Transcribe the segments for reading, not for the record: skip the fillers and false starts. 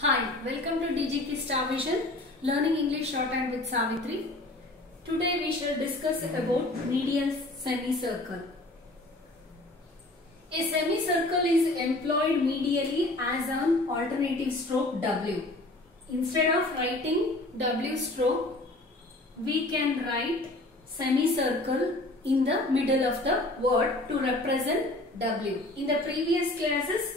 Hi, welcome to DGP Star Vision, Learning English Shorthand with Savitri. Today we shall discuss about median semicircle. A semicircle is employed medially as an alternative stroke W. Instead of writing W stroke, we can write semicircle in the middle of the word to represent W. In the previous classes,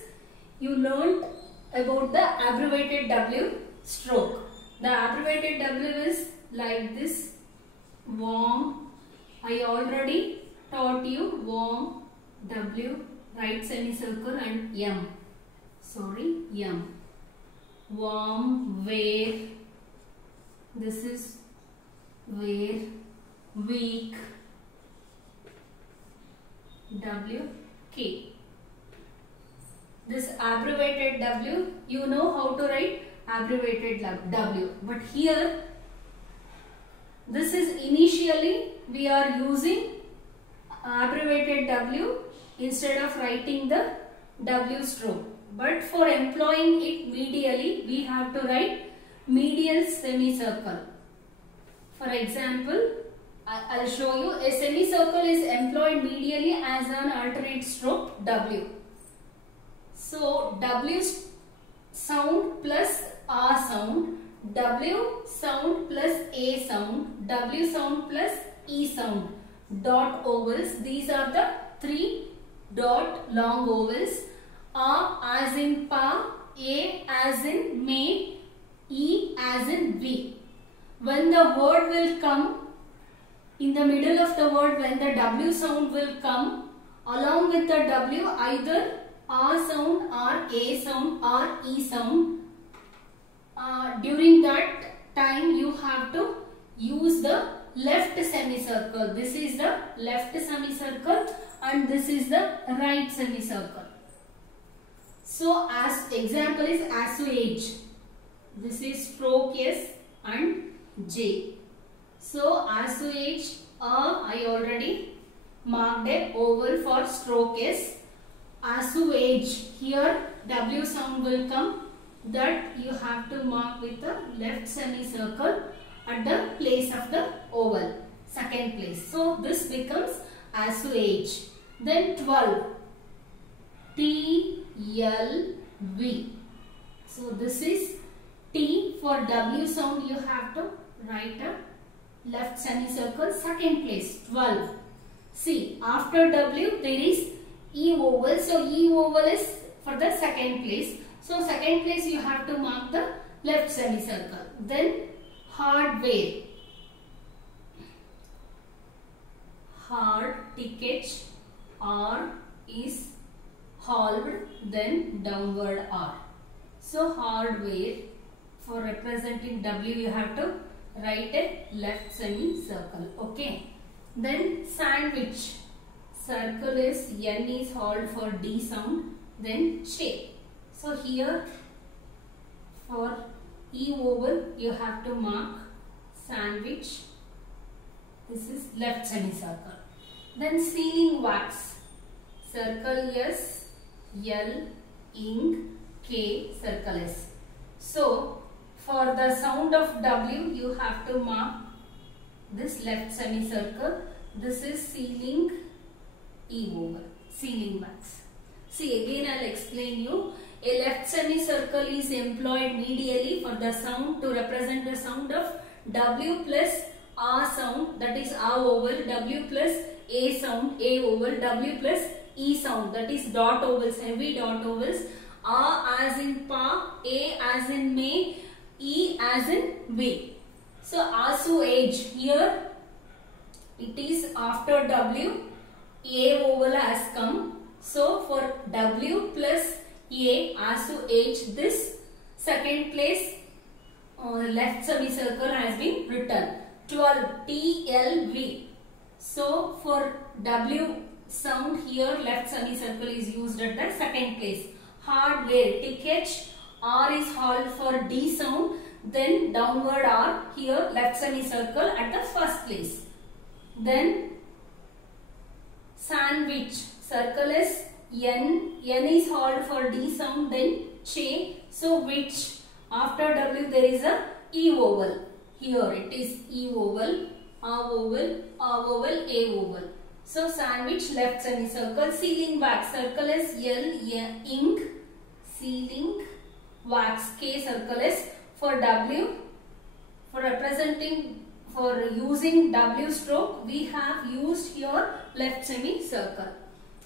you learned about the abbreviated W stroke. The abbreviated W is like this: warm. I already taught you warm, W, right semicircle, and M. M. Warm, where. This is where. Weak, W, K. This abbreviated W, you know how to write abbreviated W. But here, this is initially we are using abbreviated W instead of writing the W stroke. But for employing it medially, we have to write medial semicircle. For example, I'll show you. A semicircle is employed medially as an alternate stroke W. So, W sound plus R sound, W sound plus A sound, W sound plus E sound, dot ovals. These are the three dot long ovals. A as in pa, A as in may, E as in we. When the word will come, in the middle of the word, when the W sound will come, along with the W, either R sound or A sound or E sound. During that time, you have to use the left semicircle. This is the left semicircle and this is the right semicircle. So, as example is assuage. This is stroke S and J. So, assuage, I already marked a oval for stroke S. Assuage, here W sound will come, that you have to mark with the left semicircle at the place of the oval, second place. So, this becomes assuage. Then 12, T, L, V. So, this is T. For W sound, you have to write a left semicircle, second place, 12. See, after W, there is E oval. So, E oval is for the second place. So, second place you have to mark the left semicircle. Then, hardware. Hard, TH, R is halved, then downward R. So, hardware, for representing W, you have to write a left semicircle. Okay. Then, sandwich. Circle is N is halved for D sound, then shape. So, here for E oval, you have to mark sandwich. This is left semicircle. Then, sealing wax. Circle S, L, ink, K, circle S. So, for the sound of W, you have to mark this left semicircle. This is sealing E oval, sealing wax. See, again I'll explain you. A left semicircle is employed medially for the sound to represent the sound of W plus R sound, that is R oval, W plus A sound, A oval, W plus E sound, that is dot ovals, heavy dot ovals. R as in pa, A as in may, E as in we. So, assuage, here it is after W, A oval has come. So, for W plus A, assuage, this second place left semicircle has been written. 12, T, L, V. So, for W sound, here left semicircle is used at the second place. Hardware, TH, R is halved for D sound, then downward R, here left semicircle at the first place. Then, sandwich, circle is N is halved for D sound, then Che. So, which After W there is a E vowel. Here it is E vowel, A vowel, A vowel, A vowel. So sandwich left semicircle. Ceiling wax circle is L, ink, ceiling wax. K circle is for W. For representing, for using W stroke, we have used here left semicircle.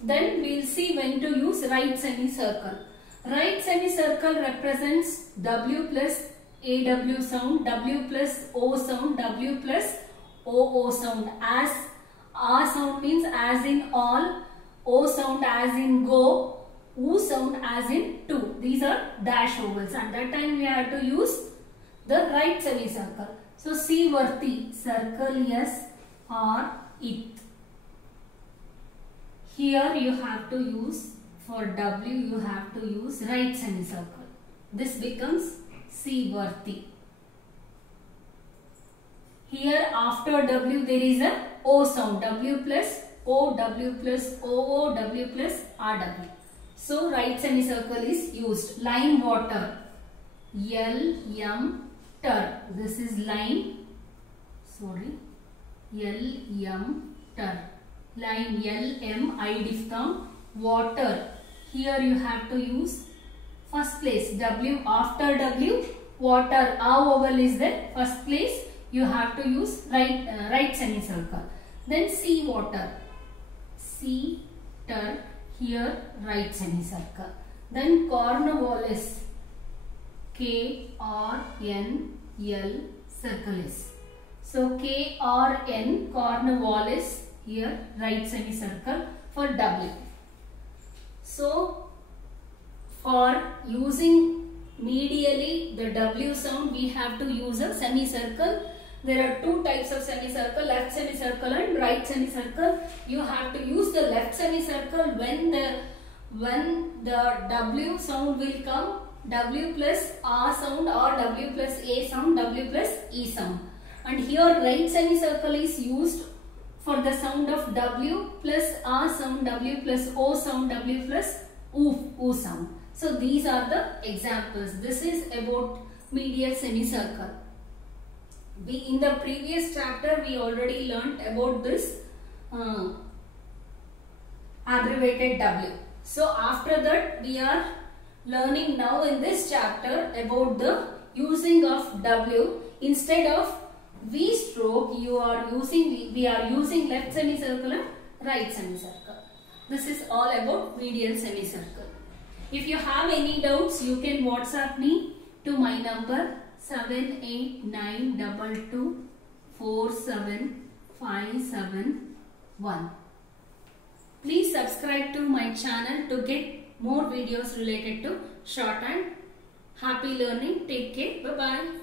Then we will see when to use right semicircle. Right semicircle represents W plus AW sound, W plus O sound, W plus OO sound. As A sound means as in all, O sound as in go, U sound as in to. These are dash vowels. At that time we have to use the right semicircle. So seaworthy, circle S or it. Here you have to use, for W you have to use right semicircle. This becomes seaworthy. Here after W there is a O sound, W plus O, W plus OO, W plus RW. So right semicircle is used. Lime water, L, M, ter. This is lime, sorry, L, M, ter. Lime, L, M, I diphthong, water. Here you have to use first place, W after W, water, A vowel is there, first place you have to use right semicircle. Then sea water, sea, ter, here right semicircle. Then Cornwallis, K, R, N, L, circle S. So K, R, N, Cornwallis, here right semicircle for W. So for using medially the W sound, we have to use a semicircle. There are two types of semicircle, left semicircle and right semicircle. You have to use the left semicircle when the W sound will come, W plus A sound or W plus A sound, W plus E sound. And here right semicircle is used for the sound of W plus A sound, W plus O sound, W plus U sound. So these are the examples. This is about medial semicircle. In the previous chapter we already learnt about this abbreviated W. So after that we are learning now in this chapter about the using of W. Instead of V stroke we are using left semicircle and right semicircle. This is all about medial semicircle. If you have any doubts, you can WhatsApp me to my number 7892247571. Please subscribe to my channel to get more videos related to shorthand. Happy learning. Take care. Bye-bye.